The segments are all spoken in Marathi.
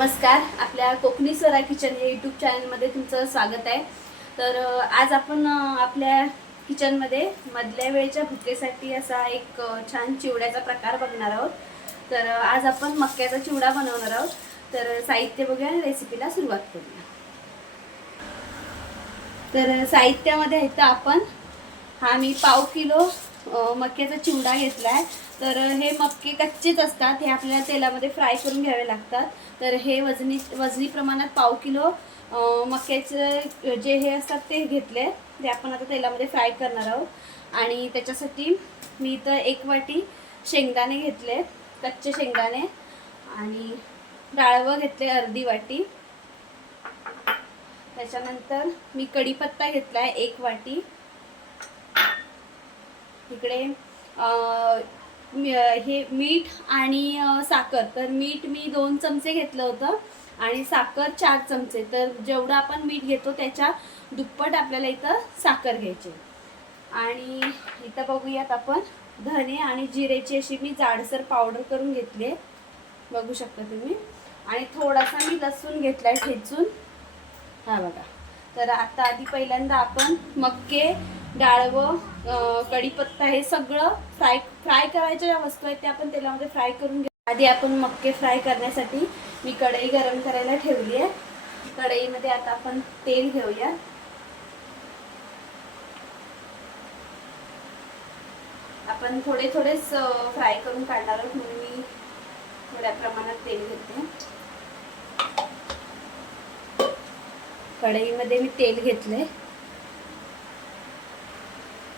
नमस्कार. आपल्या कोकणी स्वरा किचन हे यूट्यूब चॅनलमध्ये तुमचं स्वागत आहे. तर आज आपण आपल्या किचनमध्ये मधल्या वेळेच्या भुकेसाठी असा एक छान चिवड्याचा प्रकार बघणार आहोत. तर आज आपण मक्याचा चिवडा बनवणार आहोत. तर साहित्य बघूया आणि रेसिपीला सुरुवात करूया. तर साहित्यामध्ये आहे तर आपण हा मी पाव किलो मक्याचा चिवडा घेतला आहे तर हे मक्के कच्चेच असतात. हे आपल्याला तेलामध्ये फ्राय करून घ्यावे लागतात. तर हे वजनी वजनी प्रमाणात पाव किलो मक्याचं जे हे असतात ते घेतले. ते आपण आता तेलामध्ये फ्राय करणार आहोत. आणि त्याच्यासाठी मी इथं एक वाटी शेंगदाणे घेतले कच्चे शेंगदाणे. आणि डाळवं घेतले अर्धी वाटी. त्याच्यानंतर मी कढीपत्ता घेतला आहे एक वाटी. इकडे हे मीठ आणि साखर. तर मीठ मी दोन चमचे घेतलं होतं आणि साखर चार चमचे. तर जेवढं आपण मीठ घेतो त्याच्या दुप्पट आपल्याला इथं साखर घ्यायची. आणि इथं बघूयात आपण धने आणि जिरेची अशी मी जाडसर पावडर करून घेतली बघू शकता तुम्ही. आणि थोडासा मी लसूण घेतलाय ठेचून. हा बघा. तर आता आधी पहिल्यांदा आपण मक्के डाळवं कढीपत्ता हे सगळं फ्राय फ्राय करायच्या ज्या वस्तू आहेत त्या आपण तेलामध्ये फ्राय करून घेऊ. आधी आपण मक्के फ्राय करण्यासाठी मी कढई गरम करायला ठेवली आहे. कढईमध्ये आता आपण तेल घेऊया. आपण थोडे थोडेच फ्राय करून काढणार आहोत म्हणून मी थोड्या प्रमाणात तेल घेते. कढईमध्ये मी तेल घेतले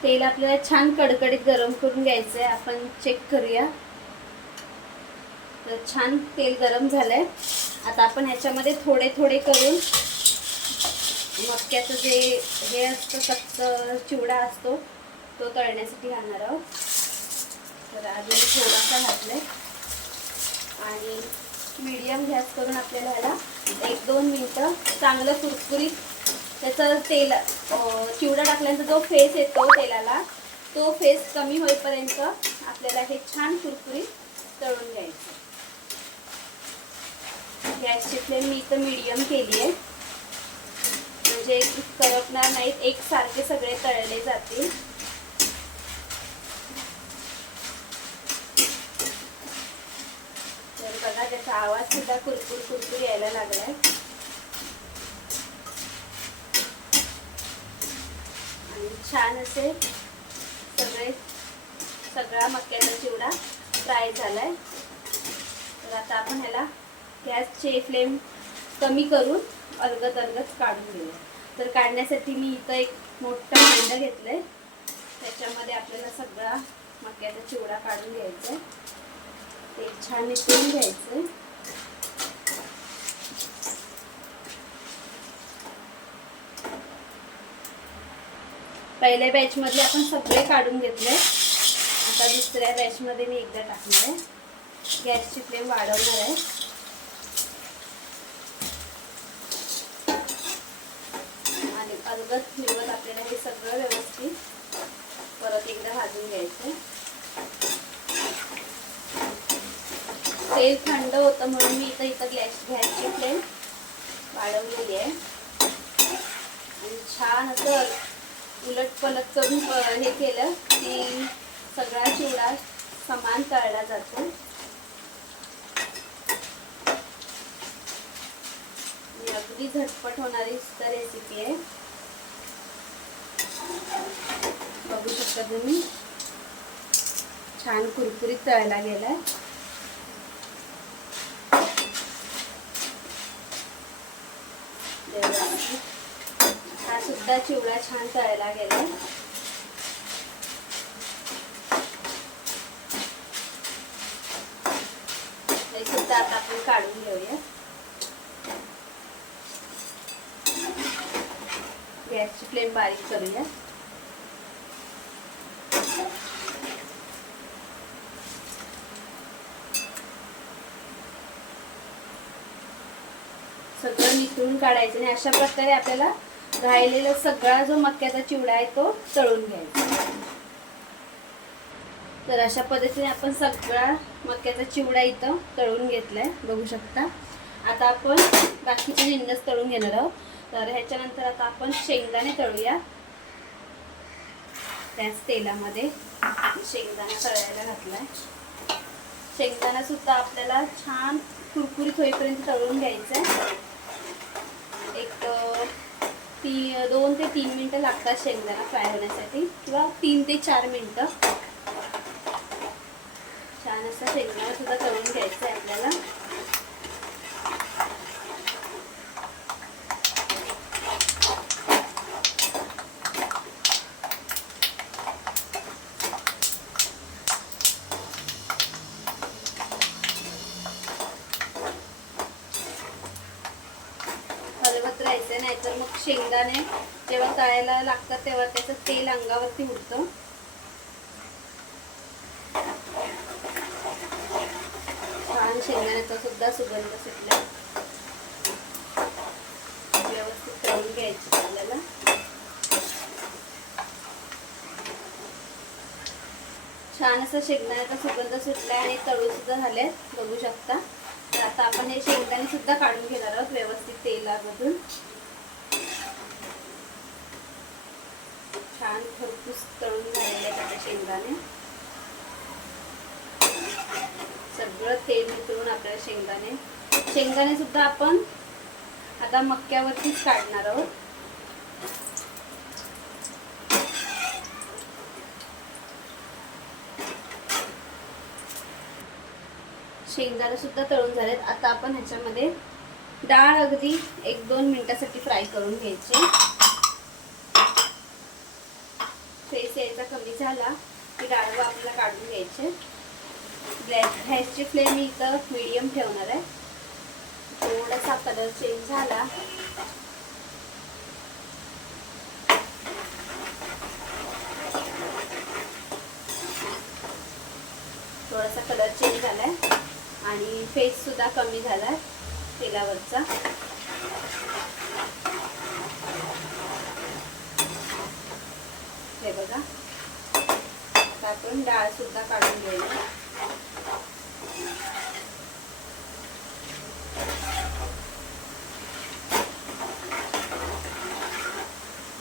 तेल आपल्याला छान कडकडीत गरम करून घ्यायचं आहे आपण चेक करूया. तर छान तेल गरम झालंय. आता आपण ह्याच्यामध्ये थोडे थोडे करून मक्याचं जे हे असतं कच्च चिवडा असतो तो तळण्यासाठी घालणार आहोत. तर आधी थोडासा घातलाय. आणि मीडियम गॅस करून आपल्याला ह्याला एक दोन मिनटं चांगलं कुरकुरीत त्याचं तेल चिवडा टाकल्यानंतर जो फेस येतो तेलाला तो फेस कमी होईपर्यंत आपल्याला हे छान कुरकुरीत तळून घ्यायचं. गॅसची फ्लेम मी इथं मीडियम केली आहे. म्हणजे करपणार नाहीत एकसारखे सगळे तळले जातील. तर बघा त्याचा आवाज सुद्धा कुरकुर कुरकुर यायला लागलाय आणि छान असे सगळे सगळा मक्याचा चिवडा फ्राय झालाय. तर आता आपण ह्याला गॅसचे फ्लेम कमी करून अलगत अलगत काढून घेऊ तर काढण्यासाठी मी इथं एक मोठं भांडं घेतलंय. त्याच्यामध्ये आपल्याला सगळा मक्याचा चिवडा काढून घ्यायचा आहे ते छान निथळून घ्यायचं आहे पहिल्या बॅचमधले आपण सगळे काढून घेतले. आता दुसऱ्या बॅचमध्ये मी एकदा टाकणार आहे. गॅसची फ्लेम वाढवणार आहे. आणि अलगत निवत आपल्याला हे सगळं व्यवस्थित परत एकदा भाजून घ्यायचं तेल थंड होतं म्हणून मी इथं इथं गॅस गॅसची फ्लेम वाढवलेली आहे. आणि छान असं उलट पलट करून हे केलं की सगळा चिवडा समान तळला जातो. अगदी झटपट होणारी सुद्धा रेसिपी आहे. बघू शकता तुम्ही. छान कुरकुरीत तळला गेलाय व्यवस्थित. एकदा चिवडा छान तळायला गेलाय हे सुद्धा आता आपण काढून घेऊया. गॅसची फ्लेम बारीक करूया. सगळं मिसळून काढायचं आणि अशा प्रकारे आपल्याला राहिलेला सगळा जो मक्याचा चिवडा आहे तो तळून घ्यायचा. तर अशा पद्धतीने आपण सगळा मक्याचा चिवडा इथं तळून घेतलाय. बघू शकता. आता आपण बाकीचे जिन्नस तळून घेणार आहोत. तर ह्याच्यानंतर आता आपण शेंगदाणे तळूया. त्याच तेलामध्ये शेंगदाणा तळायला घातलाय. शेंगदाणा सुद्धा आपल्याला छान कुरकुरीत होईपर्यंत तळून घ्यायचं आहे एक ती दोन ते तीन मिनटं लागतात शेंगदाणा फ्राय होण्यासाठी. किंवा तीन ते चार मिनटं. छान असं शेंगदाणा सुद्धा तळून घ्यायचं आहे आपल्याला हलवत राहायचं नाहीतर मग शेंगदाणे जेव्हा लागतात तेव्हा त्याचं तेल अंगावरती उडतं. छान शेंगदाण्याचा सुद्धा सुगंध सुटला. व्यवस्थित तळून घ्यायची आपल्याला. छान असं शेंगदाण्याचा सुगंध सुटलाय आणि तळू सुद्धा झाले बघू शकता. तर आता आपण हे शेंगदाणे सुद्धा काढून घेणार आहोत व्यवस्थित तेलामधून. छान खरपूस तळून झालेले आहेत आता शेंगदाणे. सगळं तेल नितळून आपल्याला शेंगदाणे. शेंगदाणे सुद्धा आपण आता मक्क्यावरतीच काढणार आहोत. शेंगदाणे सुद्धा तळून झालेत. आता आपण ह्याच्यामध्ये डाळ अगदी एक दोन मिनिटासाठी फ्राय करून घ्यायची. फेस यायचा कमी झाला की गाडवं आपल्याला काढून घ्यायचे. गॅस गॅसची फ्लेम मी इथं मीडियम ठेवणार आहे. थोडासा कलर चेंज झाला. थोडासा कलर चेंज झालाय. आणि फेस सुद्धा कमी झालाय. तेलावरचा हे बघा आता आपण डाळ सुद्धा काढून घेऊया.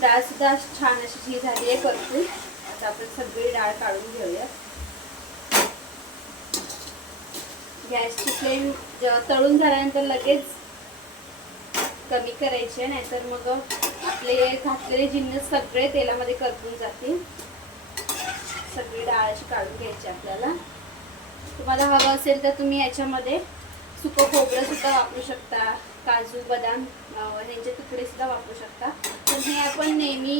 डाळ सुद्धा छान अशी झी झाली आहे भरपूर आता आपण सगळी डाळ काढून घेऊया. गॅसची फ्लेम तळून झाल्यानंतर लगेच कमी करायची आहे नाहीतर मग आपले घातलेले जिन्नस सगळे तेलामध्ये करपून जातील. सगळी डाळ अशी काढून घ्यायची आपल्याला. तुम्हाला हवं असेल तर तुम्ही याच्यामध्ये सुकं खोबरं सुद्धा वापरू शकता काजू बदाम यांचे तुकडे सुद्धा वापरू शकता. पण हे आपण नेहमी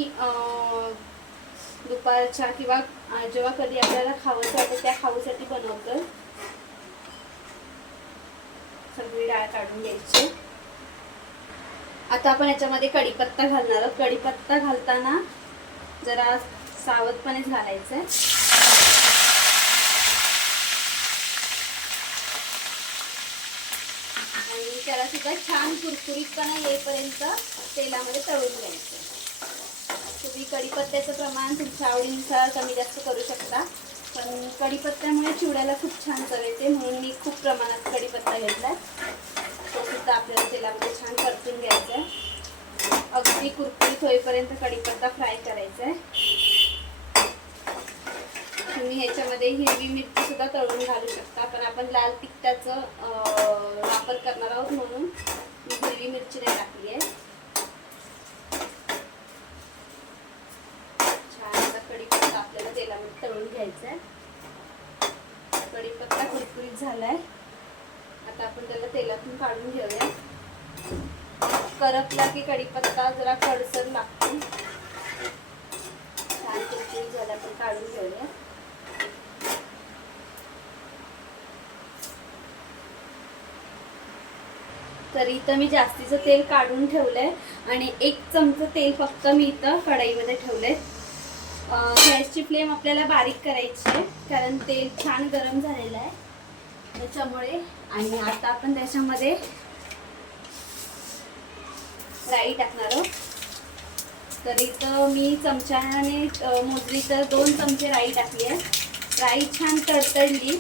दुपारच्या किंवा जेव्हा कधी आपल्याला खावंसं वाटतं त्या खाऊसाठी बनवतो सगळी डाळ काढून घ्यायची. आता आपण याच्यामध्ये कढीपत्ता घालणार आहोत. कढीपत्ता घालताना जरा सावधपणेच घालायचं आहे आणि त्याला सुद्धा छान कुरकुरीतपणा येईपर्यंत तेलामध्ये तळून घ्यायचं. तुम्ही कढीपत्त्याचं प्रमाण तुमच्या आवडीनुसार कमी जास्त करू शकता. पण कढीपत्त्यामुळे चिवड्याला खूप छान चव येते म्हणून मी खूप प्रमाणात कढीपत्ता घेतला तो सुद्धा आपल्याला तेलामध्ये छान परतून घ्यायचा आहे अगदी कुरकुरीत होईपर्यंत कढीपत्ता फ्राय करायचा आहे ह्याच्यामध्ये हिरवी मिरची सुद्धा तळून घालू शकता. पण आपण लाल तिखटाचं वापर करणार आहोत म्हणून मी हिरवी मिरची नाही टाकली आहे. छान आता कढीपत्ता आपल्याला तेलामध्ये तळून घ्यायचा आहे. कढीपत्ता कुरकुरीत झालाय. आता आपण त्याला तेलातून काढून घेऊया. करपला की कढीपत्ता जरा कडसर लागतो. छान कुरकुरीत झाला आपण काढून घेऊया. तर इथं मी जास्तीचं तेल काढून ठेवलंय. आणि एक चमचं तेल फक्त मी इथं कढईमध्ये ठेवलंय. अं, गॅसची फ्लेम आपल्याला बारीक करायची आहे कारण तेल छान गरम झालेलं आहे. त्याच्यामुळे आणि आता आपण त्याच्यामध्ये राई टाकणार आहोत. तर इथं मी चमच्याने मोजली तर दोन चमचे राई टाकली आहे. राई छान तडतडली.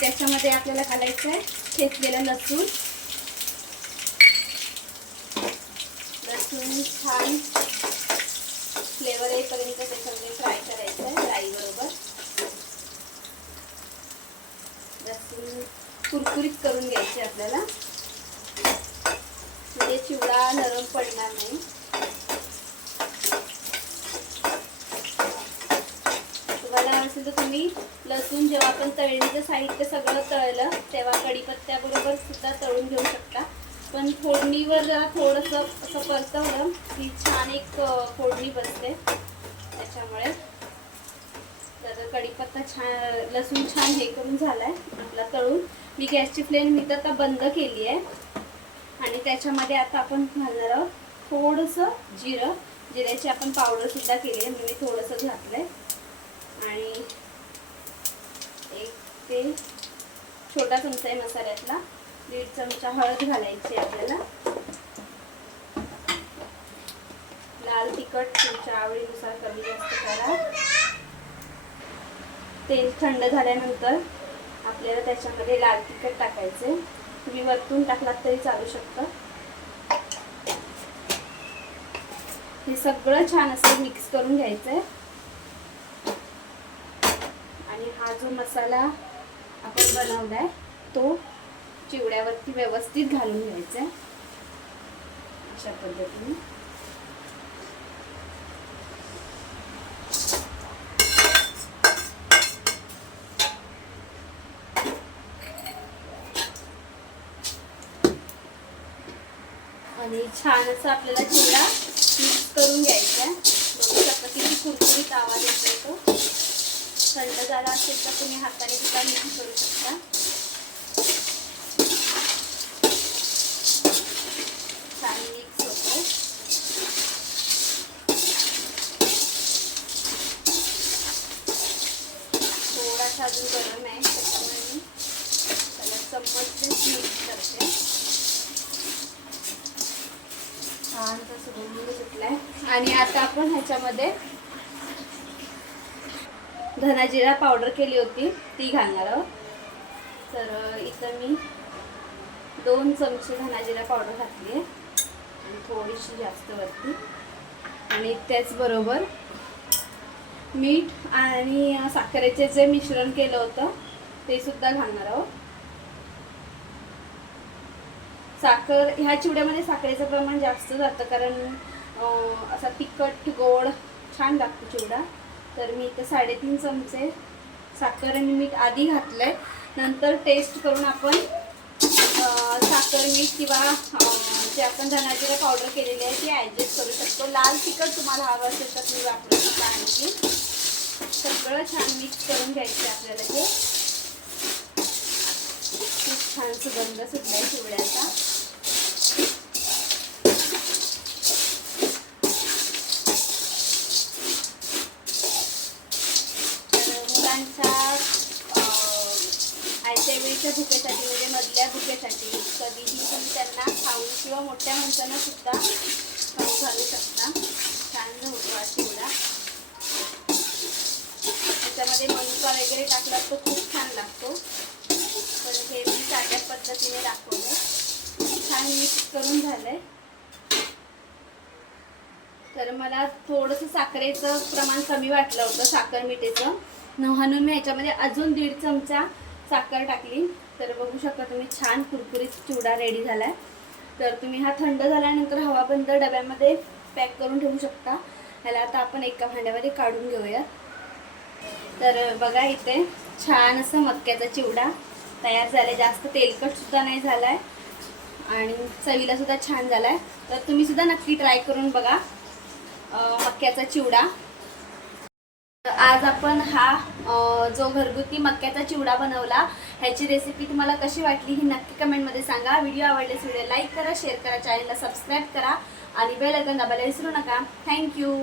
त्याच्यामध्ये आपल्याला घालायचं आहे ठेचलेलं लसूण. लसूण छान फ्लेवर येईपर्यंत त्याच्यामध्ये फ्राय करायचं आहे राई बरोबर लसूण कुरकुरीत करून घ्यायची आपल्याला. म्हणजे चिवडा नरम पडणार नाही. तुम्हाला असेल तर तुम्ही लसूण जेव्हा आपण तळणीचं साहित्य सगळं तळलं तेव्हा कढीपत्त्याबरोबर सुद्धा तळून घेऊ शकता. फोडणीवर जरा थोडंसं असं परतवलं की छान एक फोडणी बसते त्याच्यामुळे. तर कढीपत्ता छान लसूण छान हे करून झालाय आपला तळून. मी गॅसची फ्लेम मी तर आता बंद केली आहे आणि त्याच्यामध्ये आता आपण घालणार आहोत थोडंसं जिरं. जिऱ्याची आपण पावडर सुद्धा केली आहे म्हणजे मी थोडंसं घातलंय. आणि एक ते छोटा चमचा आहे मसाल्यातला. दीड चमचा हळद घालायची आहे आपल्याला. लाल तिखट तुमच्या आवडीनुसार कमी जास्त करा. तेल थंड झाल्यानंतर आपल्याला त्याच्यामध्ये लाल तिखट टाकायचे. तुम्ही वरतून टाकलात तरी चालू शकतं. हे सगळं छान असं मिक्स करून घ्यायचं आहे आणि हा जो मसाला आपण बनवलाय तो चिवड्यावरती व्यवस्थित घालून घ्यायचं आहे. अशा पद्धतीने. आणि छान असं आपल्याला चिवडा मिक्स करून घ्यायचा आहे. बघू शकता किती कुरकुरीत आवाज येतो तो. थंड झाला असेल तर तुम्ही हाताने सुद्धा मिक्स करू शकता छान मिक्स होतो थोडासा अजून गरम आहे त्याच्यामुळे मी त्याला चम्मचनेच मिक्स करते छान सुगंध सुटलाय आणि आता आपण ह्याच्यामध्ये धनाजिरा पावडर केली होती ती घालणार आहोत. तर इथं मी दोन चमचे धनाजिरा पावडर घातली आहे. आणि थोडीशी जास्त वरती. आणि त्याचबरोबर मीठ आणि साखरेचे जे मिश्रण केलं होतं ते सुद्धा घालणार आहोत. साखर ह्या चिवड्यामध्ये साखरेचं प्रमाण जास्त जातं कारण असा तिखट गोड छान लागतो चिवडा. तर मी इथं साडेतीन चमचे साखर आणि मीठ आधी घातलंय. नंतर टेस्ट करून आपण साखर मीठ किंवा जे आपण धनाजिरा पावडर केलेली आहे ती ॲडजस्ट करू शकतो. लाल तिखट तुम्हाला हवं असेल तर तुम्ही वापरू शकता आणखी. सगळं छान मिक्स करून घ्यायचं आहे आपल्याला हे खूप छान सुगंध सुटलाय चिवड्याचा. त्या मोठ्या माणसांना सुद्धा खाऊ घालू शकता. छान होतो हा चिवडा. त्याच्यामध्ये मनुका वगैरे टाकला तो खूप छान लागतो. पण हे मी साध्या पद्धतीने दाखवलं छान मिक्स करून झालंय. तर मला थोडंसं साखरेचं प्रमाण कमी वाटलं होतं साखर मिठेचं. म्हणून मी ह्याच्यामध्ये अजून दीड चमचा साखर टाकली. तर बघू शकता तुम्ही छान कुरकुरीत चिवडा रेडी झालाय. तर तुम्ही हा थंड झाल्यानंतर हवाबंद डब्यामध्ये पॅक करून ठेवू शकता. ह्याला आता आपण एका भांड्यामध्ये काढून घेऊया. तर बघा इथे छान असं मक्याचा चिवडा तयार झालाय. जास्त तेलकटसुद्धा नाही नाही झालाय आणि चवीला सुद्धा छान झालाय. तर तुम्ही सुद्धा नक्की ट्राय करून बघा मक्याचा चिवडा. आज आपण हा जो घरगुती मक्याचा चिवडा बनवला ह्याची रेसिपी तुम्हाला कशी वाटली ही नक्की कमेंटमध्ये सांगा. व्हिडिओ आवडल्यास व्हिडिओ लाईक करा शेअर करा चॅनलला सबस्क्राईब करा आणि बेल आयकॉन दाबायला विसरू नका. थँक्यू